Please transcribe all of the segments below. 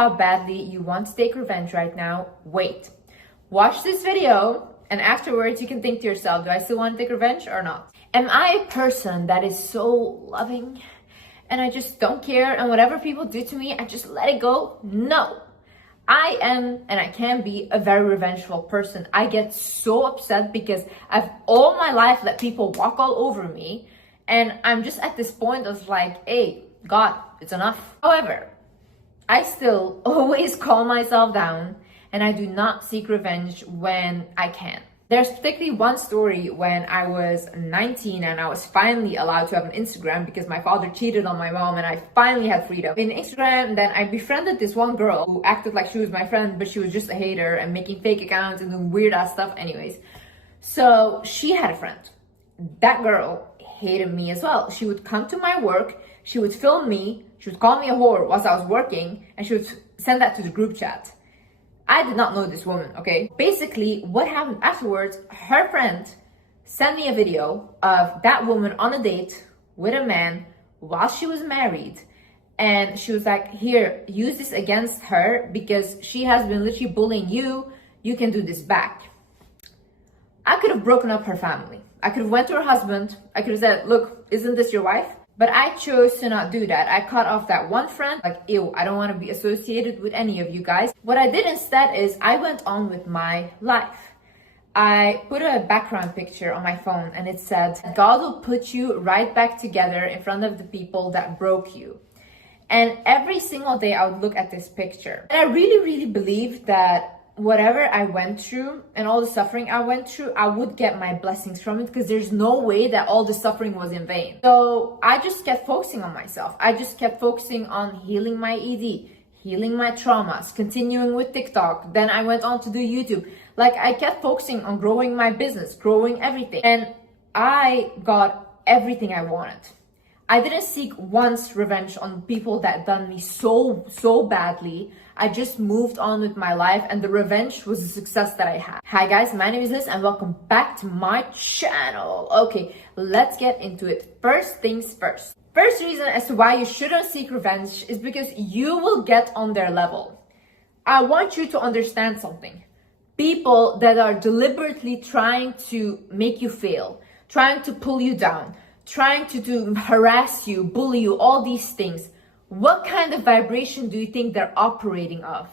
how badly you want to take revenge right now, wait. Watch this video and afterwards you can think to yourself, do I still want to take revenge or not? Am I a person that is so loving and I just don't care and whatever people do to me, I just let it go? No. I am and I can be a very revengeful person. I get so upset because I've all my life let people walk all over me and I'm just at this point of like, hey, God, it's enough. However, I still always calm myself down and I do not seek revenge when I can. There's particularly one story when I was 19 and I was finally allowed to have an Instagram because my father cheated on my mom and I finally had freedom. In Instagram, then I befriended this one girl who acted like she was my friend, but she was just a hater and making fake accounts and doing weird ass stuff anyways. So she had a friend. That girl hated me as well. She would come to my work, she would film me, she would call me a whore whilst I was working, and she would send that to the group chat. I did not know this woman, okay? Basically, what happened afterwards, her friend sent me a video of that woman on a date with a man while she was married. And she was like, here, use this against her because she has been literally bullying you. You can do this back. I could have broken up her family. I could have went to her husband. I could have said, look, isn't this your wife? But I chose to not do that. I cut off that one friend, like, ew, I don't want to be associated with any of you guys. What I did instead is I went on with my life. I put a background picture on my phone and it said, God will put you right back together in front of the people that broke you. And every single day I would look at this picture. And I really, really believe that whatever I went through and all the suffering I went through, I would get my blessings from it because there's no way that all the suffering was in vain. So I just kept focusing on myself. I just kept focusing on healing my ED, healing my traumas, continuing with TikTok. Then I went on to do YouTube. Like I kept focusing on growing my business, growing everything. And I got everything I wanted. I didn't seek once revenge on people that done me so badly. I just moved on with my life and the revenge was a success that I had. Hi guys, my name is Liz and welcome back to my channel. Okay, let's get into it. First things first. First reason as to why you shouldn't seek revenge is because you will get on their level. I want you to understand something. People that are deliberately trying to make you fail, trying to pull you down, trying to harass you, bully you, all these things. What kind of vibration do you think they're operating off?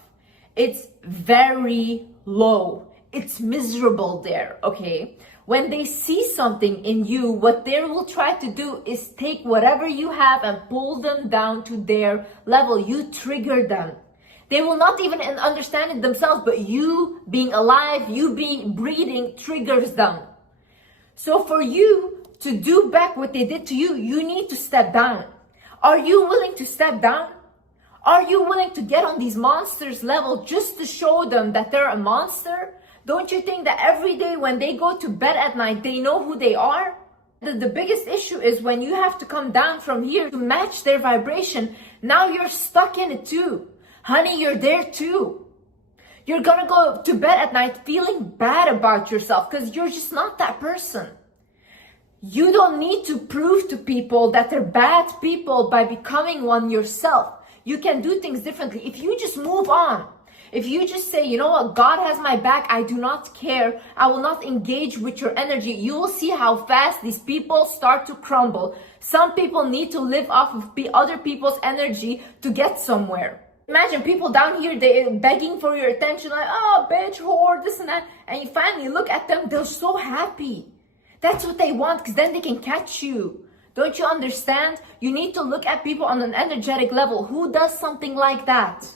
It's very low. It's miserable there, okay? When they see something in you, what they will try to do is take whatever you have and pull them down to their level. You trigger them. They will not even understand it themselves, but you being alive, you being breathing triggers them. So for you to do back what they did to you, you need to step down. Are you willing to step down? Are you willing to get on these monsters level just to show them that they're a monster? Don't you think that every day when they go to bed at night, they know who they are? The biggest issue is when you have to come down from here to match their vibration. Now you're stuck in it too. Honey, you're there too. You're gonna go to bed at night feeling bad about yourself because you're just not that person. You don't need to prove to people that they're bad people by becoming one yourself. You can do things differently. If you just move on, if you just say, you know what, God has my back, I do not care, I will not engage with your energy, you will see how fast these people start to crumble. Some people need to live off of other people's energy to get somewhere. Imagine people down here, they're begging for your attention, like, oh, bitch, whore, this and that. And you finally look at them, they're so happy. That's what they want because then they can catch you. Don't you understand? You need to look at people on an energetic level. Who does something like that?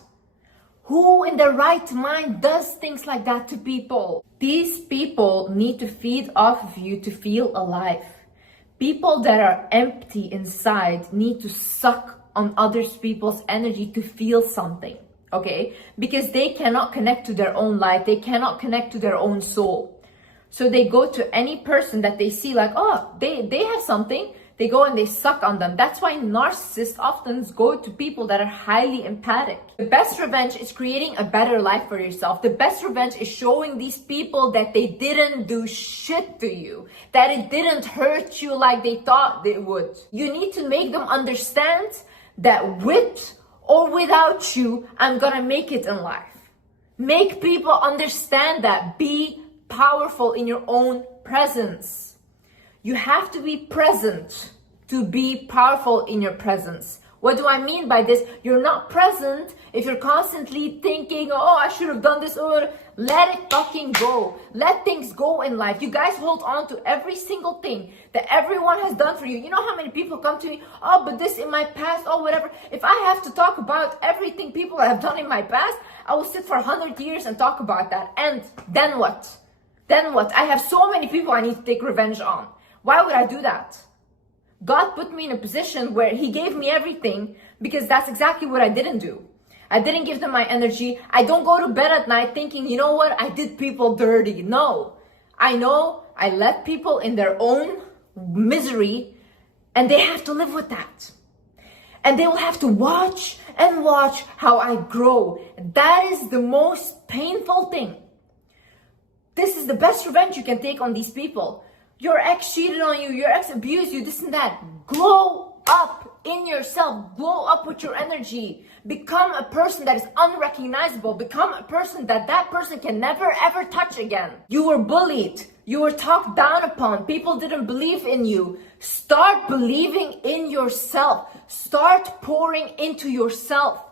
Who in their right mind does things like that to people? These people need to feed off of you to feel alive. People that are empty inside need to suck on other people's energy to feel something, okay? Because they cannot connect to their own life. They cannot connect to their own soul. So they go to any person that they see like, oh, they have something. They go and they suck on them. That's why narcissists often go to people that are highly empathic. The best revenge is creating a better life for yourself. The best revenge is showing these people that they didn't do shit to you, that it didn't hurt you like they thought it would. You need to make them understand that with or without you, I'm gonna make it in life. Make people understand that. Be powerful in your own presence. You have to be present to be powerful in your presence. What do I mean by this? You're not present if you're constantly thinking, oh, I should have done this, or let it fucking go. Let things go in life. You guys hold on to every single thing that everyone has done for you. You know how many people come to me, oh, but this in my past, oh, whatever. If I have to talk about everything people have done in my past, I will sit for 100 years and talk about that. And then what? Then what? I have so many people I need to take revenge on. Why would I do that? God put me in a position where He gave me everything because that's exactly what I didn't do. I didn't give them my energy. I don't go to bed at night thinking, you know what, I did people dirty. No, I know I let people in their own misery and they have to live with that. And they will have to watch and watch how I grow. That is the most painful thing. This is the best revenge you can take on these people. Your ex cheated on you, your ex abused you, this and that. Glow up in yourself. Glow up with your energy. Become a person that is unrecognizable. Become a person that person can never ever touch again. You were bullied. You were talked down upon. People didn't believe in you. Start believing in yourself. Start pouring into yourself.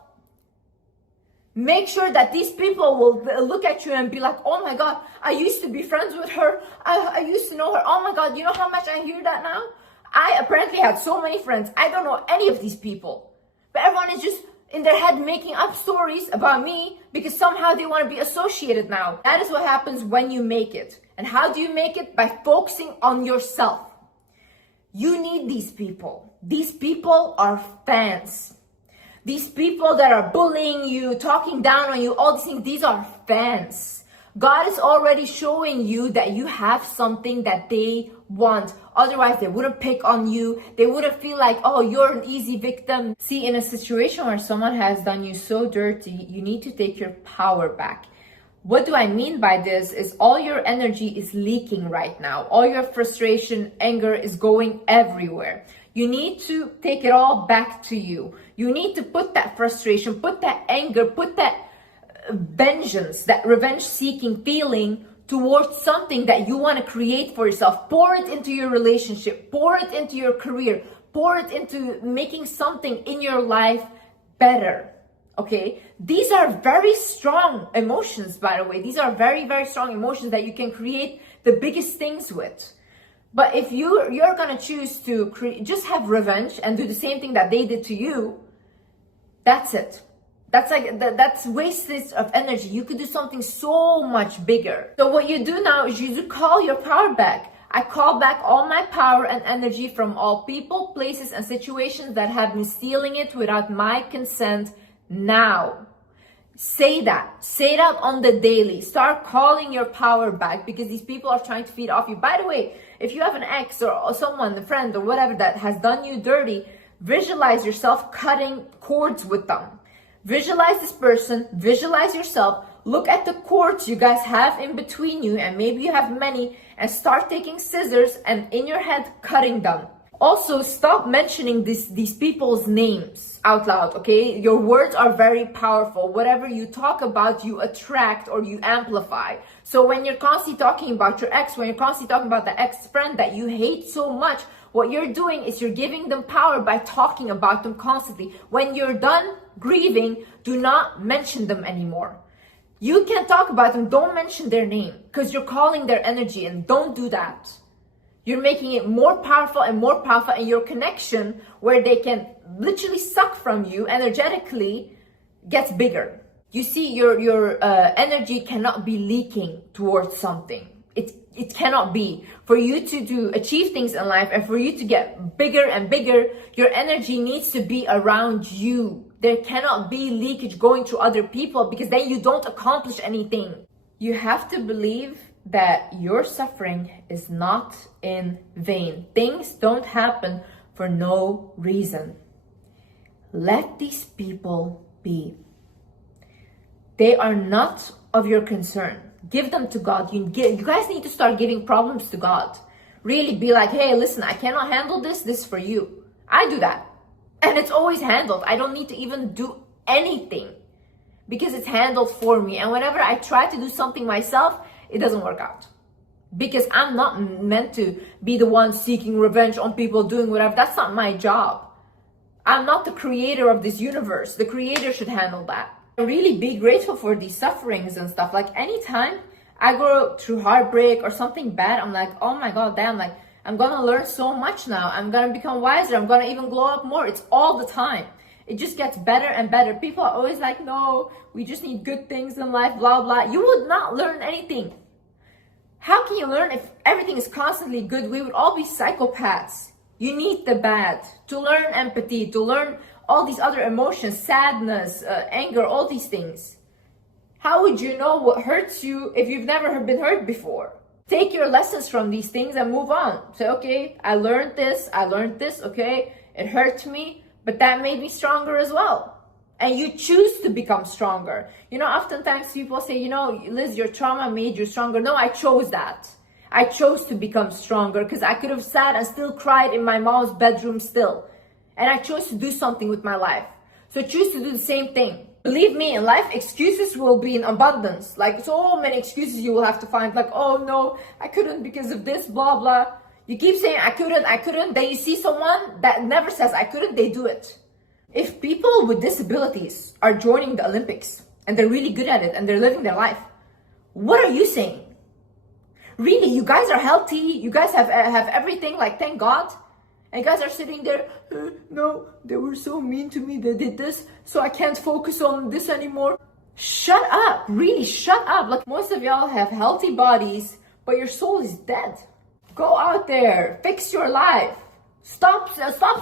Make sure that these people will look at you and be like, oh my God, I used to be friends with her. I used to know her. Oh my God, you know how much I hear that now? I apparently had so many friends. I don't know any of these people. But everyone is just in their head making up stories about me because somehow they want to be associated now. That is what happens when you make it. And how do you make it? By focusing on yourself. You need these people. These people are fans. These people that are bullying you, talking down on you, all these things, these are fans. God is already showing you that you have something that they want. Otherwise, they wouldn't pick on you. They wouldn't feel like, oh, you're an easy victim. See, in a situation where someone has done you so dirty, you need to take your power back. What do I mean by this is all your energy is leaking right now. All your frustration, anger is going everywhere. You need to take it all back to you. You need to put that frustration, put that anger, put that vengeance, that revenge-seeking feeling towards something that you want to create for yourself. Pour it into your relationship. Pour it into your career. Pour it into making something in your life better. Okay? These are very strong emotions, by the way. These are very, very strong emotions that you can create the biggest things with. But if you're gonna choose to just have revenge and do the same thing that they did to you, that's it. That's wastage of energy. You could do something so much bigger. So what you do now is you call your power back. I call back all my power and energy from all people, places, and situations that have been stealing it without my consent now. Say that. Say that on the daily. Start calling your power back because these people are trying to feed off you. By the way, if you have an ex or someone, a friend or whatever that has done you dirty, visualize yourself cutting cords with them. Visualize this person, visualize yourself, look at the cords you guys have in between you, and maybe you have many, and start taking scissors and in your head cutting them. Also, stop mentioning these people's names out loud, okay? Your words are very powerful. Whatever you talk about, you attract or you amplify. So when you're constantly talking about your ex, when you're constantly talking about the ex-friend that you hate so much, what you're doing is you're giving them power by talking about them constantly. When you're done grieving, do not mention them anymore. You can talk about them, don't mention their name because you're calling their energy, and don't do that. You're making it more powerful, and your connection where they can literally suck from you energetically gets bigger. You see, your energy cannot be leaking towards something. It cannot be. For you to achieve things in life and for you to get bigger and bigger, your energy needs to be around you. There cannot be leakage going to other people because then you don't accomplish anything. You have to believe that your suffering is not in vain. Things don't happen for no reason. Let these people be. They are not of your concern. Give them to God. You guys need to start giving problems to God. Really be like, hey, listen, I cannot handle this. This is for you. I do that. And it's always handled. I don't need to even do anything because it's handled for me. And whenever I try to do something myself, it doesn't work out. Because I'm not meant to be the one seeking revenge on people doing whatever. That's not my job. I'm not the creator of this universe. The creator should handle that. Really be grateful for these sufferings and stuff. Like anytime I go through heartbreak or something bad, I'm like, oh my God, damn, like I'm gonna learn so much now. I'm gonna become wiser. I'm gonna even glow up more. It's all the time. It just gets better and better. People are always like, no, we just need good things in life, blah, blah. You would not learn anything. How can you learn if everything is constantly good? We would all be psychopaths. You need the bad to learn empathy, to learn all these other emotions, sadness, anger, all these things. How would you know what hurts you if you've never been hurt before? Take your lessons from these things and move on. Say, okay, I learned this, okay, it hurt me, but that made me stronger as well. And you choose to become stronger. You know, oftentimes people say, you know, Liz, your trauma made you stronger. No, I chose that. I chose to become stronger because I could have sat and still cried in my mom's bedroom still. And I chose to do something with my life. So choose to do the same thing. Believe me, in life, excuses will be in abundance. Like so many excuses you will have to find. Like, oh no, I couldn't because of this, blah, blah. You keep saying, I couldn't. Then you see someone that never says, I couldn't, they do it. If people with disabilities are joining the Olympics and they're really good at it and they're living their life, what are you saying? Really, you guys are healthy. You guys have everything, like, thank God. And you guys are sitting there, no, they were so mean to me, they did this, so I can't focus on this anymore. Shut up, really, shut up. Like, most of y'all have healthy bodies, but your soul is dead. Go out there, fix your life. Stop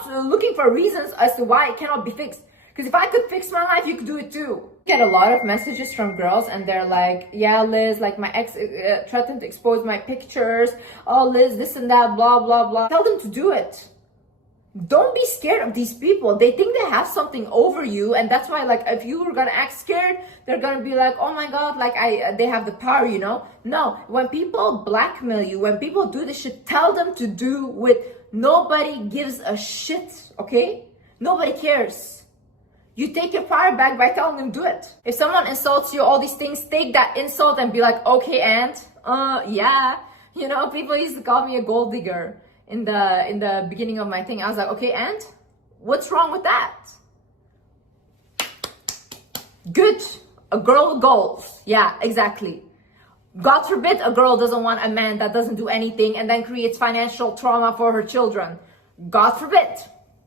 looking for reasons as to why it cannot be fixed. Because if I could fix my life, you could do it too. I get a lot of messages from girls and they're like, yeah, Liz, like my ex threatened to expose my pictures. Oh, Liz, this and that, blah, blah, blah. Tell them to do it. Don't be scared of these people. They think they have something over you, and that's why, like, if you were gonna act scared, they're gonna be like, oh my God, like they have the power, you know? No, when people blackmail you, when people do this shit, tell them to do with nobody gives a shit, okay? Nobody cares. You take your power back by telling them do it. If someone insults you, all these things, take that insult and be like, okay, and yeah, you know, people used to call me a gold digger. In the beginning of my thing, I was like, okay, and what's wrong with that? Good, a girl with goals. Yeah, exactly. God forbid a girl doesn't want a man that doesn't do anything and then creates financial trauma for her children. God forbid.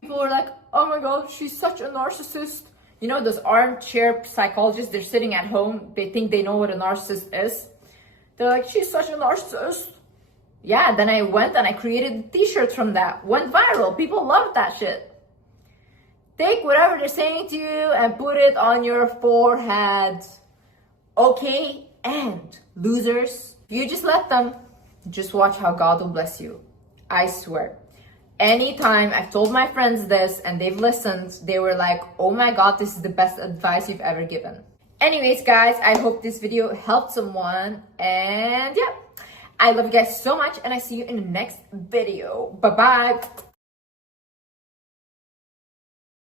People are like, oh my God, she's such a narcissist. You know, those armchair psychologists, they're sitting at home, they think they know what a narcissist is. They're like, she's such a narcissist. Yeah, then I went and I created t-shirts from that. Went viral. People loved that shit. Take whatever they're saying to you and put it on your forehead. Okay, and losers, you just let them. Just watch how God will bless you. I swear. Anytime I've told my friends this and they've listened, they were like, oh my God, this is the best advice you've ever given. Anyways, guys, I hope this video helped someone. And yeah. I love you guys so much, and I see you in the next video. Bye-bye.